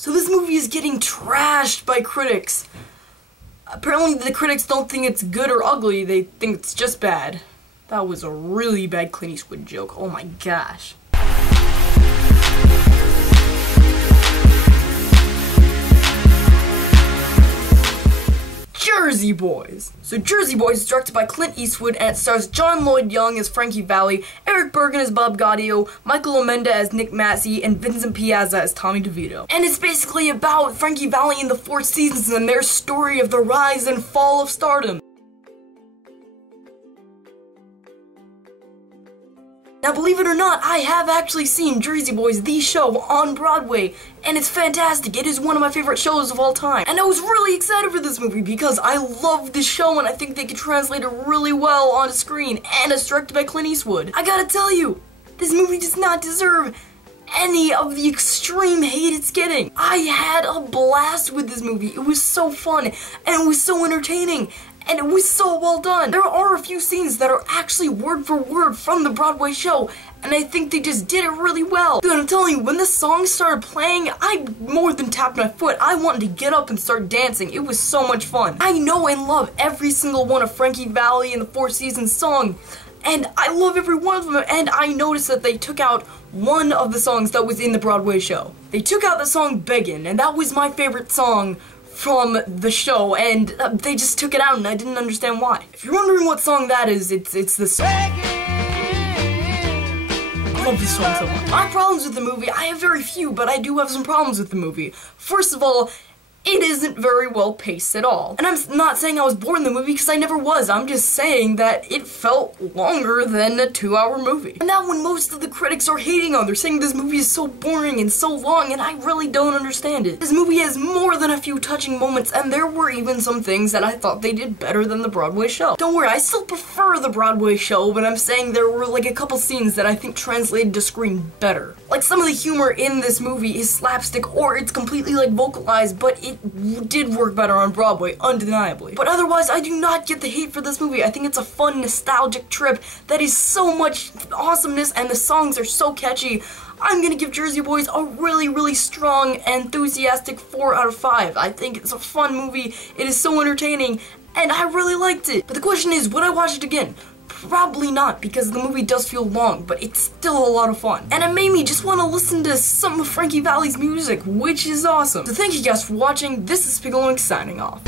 So this movie is getting trashed by critics. Apparently the critics don't think it's good or ugly, they think it's just bad. That was a really bad Clint Eastwood joke, oh my gosh. Jersey Boys. So Jersey Boys is directed by Clint Eastwood and it stars John Lloyd Young as Frankie Valli, Eric Bergen as Bob Gaudio, Michael Amenda as Nick Massey, and Vincent Piazza as Tommy DeVito. And it's basically about Frankie Valli in the 4 seasons and their story of the rise and fall of stardom. Now believe it or not, I have actually seen Jersey Boys, the show, on Broadway, and it's fantastic. It is one of my favorite shows of all time. And I was really excited for this movie because I love the show and I think they could translate it really well on screen, and it's directed by Clint Eastwood. I gotta tell you, this movie does not deserve any of the extreme hate it's getting. I had a blast with this movie. It was so fun, and it was so entertaining. And it was so well done. There are a few scenes that are actually word for word from the Broadway show, and I think they just did it really well. Dude, I'm telling you, when the song started playing, I more than tapped my foot. I wanted to get up and start dancing. It was so much fun. I know and love every single one of Frankie Valli and the 4 Seasons song, and I love every one of them, and I noticed that they took out one of the songs that was in the Broadway show. They took out the song Beggin', and that was my favorite song from the show, and they just took it out and I didn't understand why. If you're wondering what song that is, it's this song. I love this song so much. My problems with the movie, I have very few, but I do have some problems with the movie. First of all, it isn't very well paced at all. And I'm not saying I was bored in the movie because I never was. I'm just saying that it felt longer than a 2-hour movie. And that when most of the critics are hating on, they're saying this movie is so boring and so long, and I really don't understand it. This movie has more than a few touching moments, and there were even some things that I thought they did better than the Broadway show. Don't worry, I still prefer the Broadway show, but I'm saying there were like a couple scenes that I think translated to screen better. Like some of the humor in this movie is slapstick or it's completely like vocalized, but it did work better on Broadway, undeniably. But otherwise, I do not get the hate for this movie. I think it's a fun, nostalgic trip that is so much awesomeness and the songs are so catchy. I'm gonna give Jersey Boys a really, really strong, enthusiastic 4 out of 5. I think it's a fun movie, it is so entertaining, and I really liked it. But the question is, would I watch it again? Probably not, because the movie does feel long, but it's still a lot of fun. And it made me just want to listen to some of Frankie Valli's music, which is awesome. So thank you guys for watching. This is Pigaloink signing off.